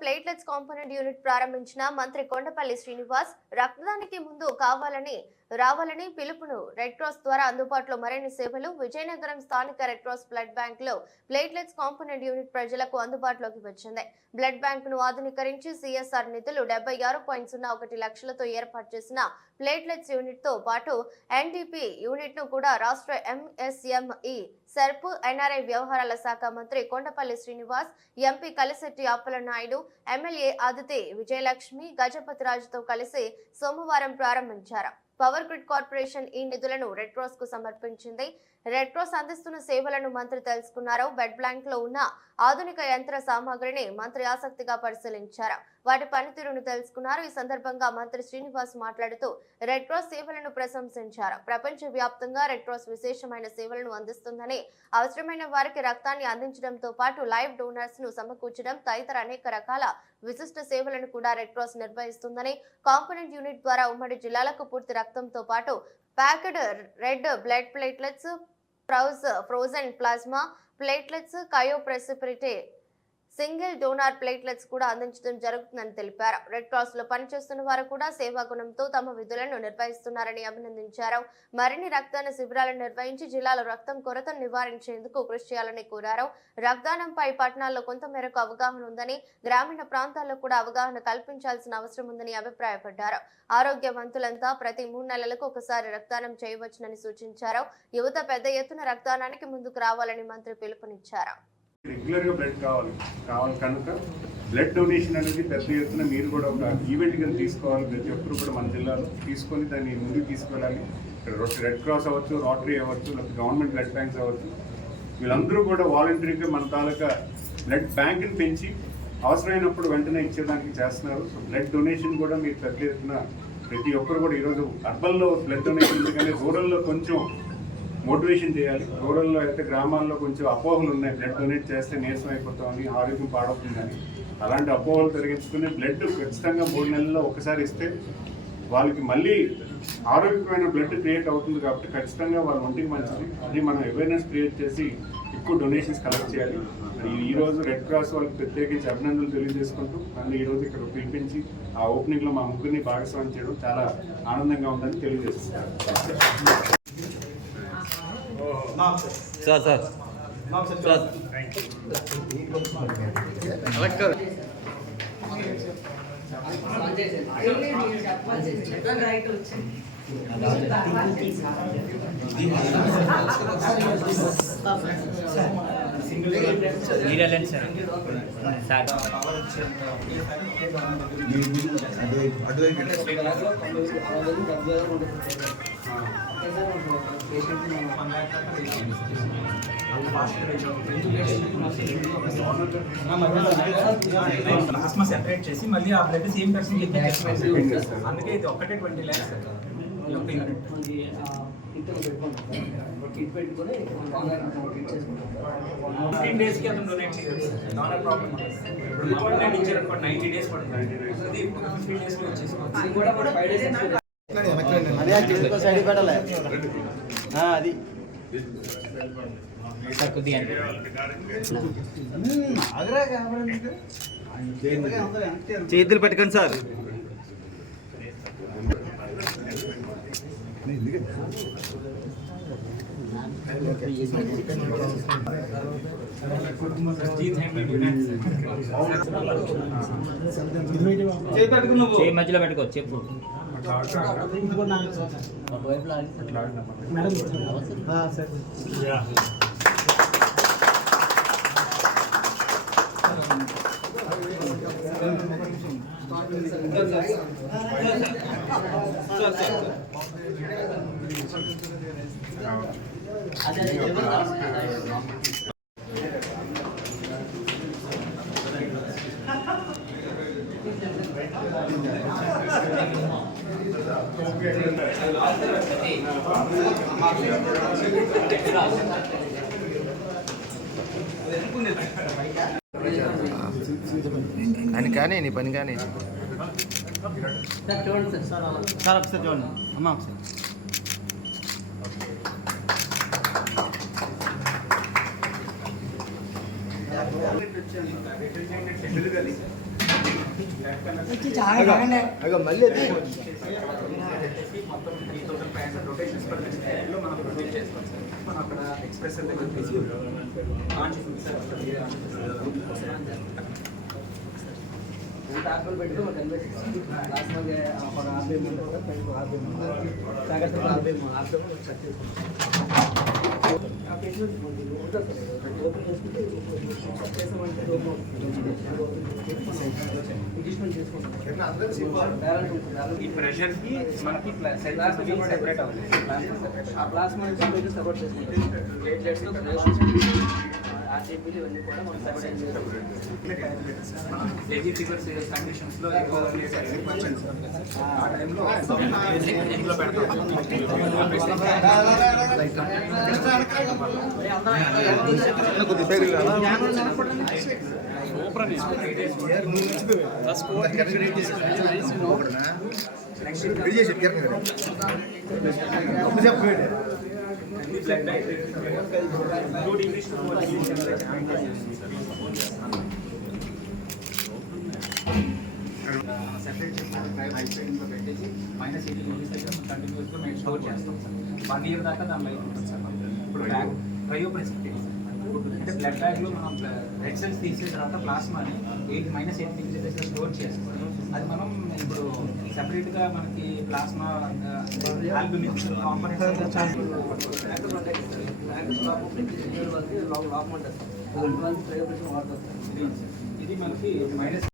Platelets component unit ప్రారంభించిన మంత్రి కొండపల్లి శ్రీనివాస్ రక్తదానానికి ముందు రావాలని పిలుపును రెడ్ క్రాస్ ద్వారా అందుబాటులో మరిన్ని సేవలు విజయనగరం స్థానిక రెడ్ క్రాస్ బ్లడ్ బ్యాంక్ లో ప్లేట్లెట్స్ కాంపోనెంట్ యూనిట్ ప్రజలకు అందుబాటులోకి వచ్చింది. బ్లడ్ బ్యాంక్ ను ఆధునీకరించి సిఎస్ఆర్ నిధులు 76.01 లక్షలతో ఏర్పాటు చేసిన ప్లేట్లెట్స్ యూనిట్ తో పాటు ఎన్డీపీ యూనిట్ ను కూడా రాష్ట్ర ఎంఎస్ఎంఈ సెర్ప్ ఎన్ఆర్ఐ వ్యవహారాల శాఖ మంత్రి కొండపల్లి శ్రీనివాస్, ఎంపీ కలిశెట్టి అప్పలనాయుడు, ఎమ్మెల్యే ఆదితి విజయలక్ష్మి గజపతిరాజుతో కలిసి సోమవారం ప్రారంభించారు. పవర్ గ్రిడ్ కార్పొరేషన్ ఈ నిధులను రెడ్ క్రాస్ కు సమర్పించింది. రెడ్ క్రాస్ అందిస్తున్న సేవలను మంత్రి తెలుసుకున్నారు. బెడ్ బ్యాంక్ లో ఉన్న ఆధునిక యంత్ర సామాగ్రిని మంత్రి ఆసక్తిగా పరిశీలించారు. వాటి పనితీరును తెలుసుకున్నారు. ఈ సందర్భంగా మంత్రి శ్రీనివాస్ మాట్లాడుతూ రెడ్ క్రాస్ సేవలను ప్రశంసించారు. ప్రపంచ వ్యాప్తంగా రెడ్ క్రాస్ విశేషమైన సేవలను అందిస్తుందని, అవసరమైన వారికి రక్తాన్ని అందించడంతో పాటు లైవ్ డోనర్స్ ను సమకూర్చడం తదితర అనేక రకాల విశిష్ట సేవలను కూడా రెడ్ క్రాస్ నిర్వహిస్తుందని, కాంపోనెంట్ యూనిట్ ద్వారా ఉమ్మడి జిల్లాలకు పూర్తి రక్తంతో పాటు packed red blood platelets, frozen plasma platelets, cryoprecipitate single donor platelets కూడా అందించడం జరుగుతుందని తెలిపారు. రెడ్ క్రాస్ లో పనిచేస్తున్న వారు కూడా సేవా గుణంతో తమ విధులను నిర్వహిస్తున్నారని అభినందించారు. మరిన్ని రక్తదాన శిబిరాలను నిర్వహించి జిల్లాలో రక్తం కొరతను నివారించేందుకు కృషి చేయాలని కోరారు. రక్తదానంపై పట్టణాల్లో కొంత మేరకు అవగాహన ఉందని, గ్రామీణ ప్రాంతాల్లో కూడా అవగాహన కల్పించాల్సిన అవసరం ఉందని అభిప్రాయపడ్డారు. ఆరోగ్యవంతులంతా ప్రతి 3 నెలలకు ఒకసారి రక్తదానం చేయవచ్చునని సూచించారు. యువత పెద్ద ఎత్తున రక్తదానానికి ముందుకు రావాలని మంత్రి పిలుపునిచ్చారు. రెగ్యులర్గా బ్లడ్ కావాలి కనుక బ్లడ్ డొనేషన్ అనేది పెద్ద ఎత్తున మీరు కూడా ఒక ఈవెంట్ కింద తీసుకోవాలి. ప్రతి ఒక్కరు కూడా మన జిల్లాలో తీసుకొని దాన్ని ముందుకు తీసుకెళ్ళాలి. రెడ్ క్రాస్ అవ్వచ్చు, రోటరీ అవ్వచ్చు, లేకపోతే గవర్నమెంట్ బ్లడ్ బ్యాంక్స్ అవ్వచ్చు, వీళ్ళందరూ కూడా వాలంటరీగా మన తాలూకా బ్లడ్ బ్యాంక్ని పెంచి అవసరమైనప్పుడు వెంటనే ఇచ్చేదానికి చేస్తున్నారు. సో బ్లడ్ డొనేషన్ కూడా మీరు పెద్ద ఎత్తున ప్రతి ఒక్కరు కూడా ఈరోజు అర్బన్లో బ్లడ్ డొనేషన్ కానీ రూరల్లో కొంచెం మోటివేషన్ చేయాలి. రూరల్లో అయితే గ్రామాల్లో కొంచెం అపోహలు ఉన్నాయి, బ్లడ్ డొనేట్ చేస్తే నీరసం అయిపోతామని, ఆరోగ్యం పాడవుతుందని. అలాంటి అపోహలు తొలగించుకుని బ్లడ్ ఖచ్చితంగా 3 నెలల్లో ఒకసారి ఇస్తే వాళ్ళకి మళ్ళీ ఆరోగ్యమైన బ్లడ్ క్రియేట్ అవుతుంది. కాబట్టి ఖచ్చితంగా వాళ్ళ ఒంటికి మంచిది. అది మనం అవేర్నెస్ క్రియేట్ చేసి ఎక్కువ డొనేషన్స్ కలెక్ట్ చేయాలి. ఈరోజు రెడ్ క్రాస్ వాళ్ళకి ప్రత్యేకించి అభినందనలు తెలియజేసుకుంటూ నన్ను ఈరోజు ఇక్కడ పిలిపించి ఆ ఓపెనింగ్లో మా ముగ్గురిని భాగస్వామ్యం చేయడం చాలా ఆనందంగా ఉందని తెలియజేస్తున్నాను. సార్ ప్లాస్మా సెపరేట్ చేసి మళ్ళీ ఆ బ్లడ్ సేమ్ పర్సన్ అందుకే ఇది ఒక్కటే 20 lakhs days కి అతను డొనేట్ చేయొచ్చు. Not problem. ఇప్పుడు మామూలు బ్లడ్ ఇచ్చారనుకోండి 90 days పడుతుంది. అది 15 days లో వచ్చేసుకోవచ్చు. అది కూడా 5 days సైడ్ పెట్టాలి. అది చేతులు పెట్టుకోండి సార్. మధ్యలో పెట్టుకో చెప్పు. అని కానీ నీ పని కానీ చూడండి సార్ ఒకసారి చూడండి అమ్మ ఒకసారి. మళ్ళీ మొత్తం 3,500 రొటేషన్స్ పర్ మినిట్లో మనం రొటేట్ చేస్తాం సార్. మనం అక్కడ ఎక్స్ప్రెస్ దగ్గర తీసుకుంటాం. టాక్టర్ పెట్టి ఒక 10 లాస్ట్ మంది ఒక ఆర్బీ ఉంటుంది పైకి ఆర్బీ తాగట్టు ఆర్బీ సెట్ చేసుకుంటాం. ఆ పేషెంట్ ఉంటుంది సార్ ఓపెన్ చేసుకుంటే చేసామంటే అడ్జస్ట్మెంట్ చేసుకుంటాం. బ్యాలెన్స్ ఉంటుంది. ఈ ప్రెషర్కి మనకి సెపరేట్ అవ్వాలి. ఆ ప్లాస్మా సపోర్ట్ చేసుకుంటాం. ప్లేట్లెట్స్ ఆర్జీపీలు ఇవన్నీ కూడా మనం సెపరేట్ చేసుకుంటాం. హెవీ ఫీవర్స్ కండిషన్స్లో ఎక్కువ ఆ టైంలో ఇంట్లో పెడతాం. సెపరేట్ చేసి పెట్టేసి -80 దగ్గర కంటిన్యూస్గా మేము స్టోర్ చేస్తాం సార్. 1 year దాకా దాని లైఫ్ ఉంటుంది సార్. ఇప్పుడు బ్యాగ్ క్రయోప్రెసిపిటేట్ అంటే బ్లడ్ బ్యాగ్లో మనం రెడ్ సెల్స్ తీసిన తర్వాత ప్లాస్మాని -80 దగ్గర స్టోర్ చేస్తాం. అది మనం ఇప్పుడు సెపరేట్గా మనకి ప్లాస్మా ఆల్బుమిన్ కాంపోనెంట్స్ ఇది మనకి మైనస్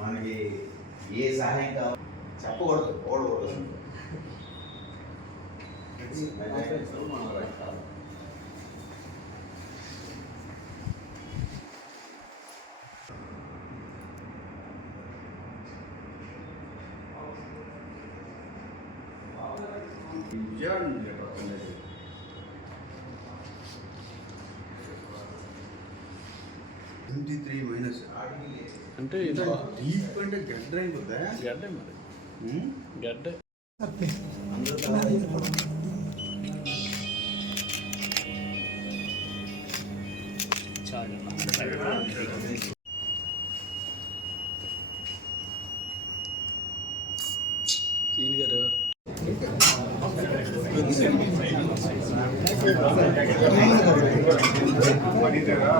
మనకి ఏ సహాయం కావాలి చెప్పకూడదు ఓడకూడదు మనం పెట్టాలి. అంటే డీప్ అంటే గడ్డ అయిపోతుందా? గడ్డ మరి గడ్డ సీన్ గారు మనీ దగ్గర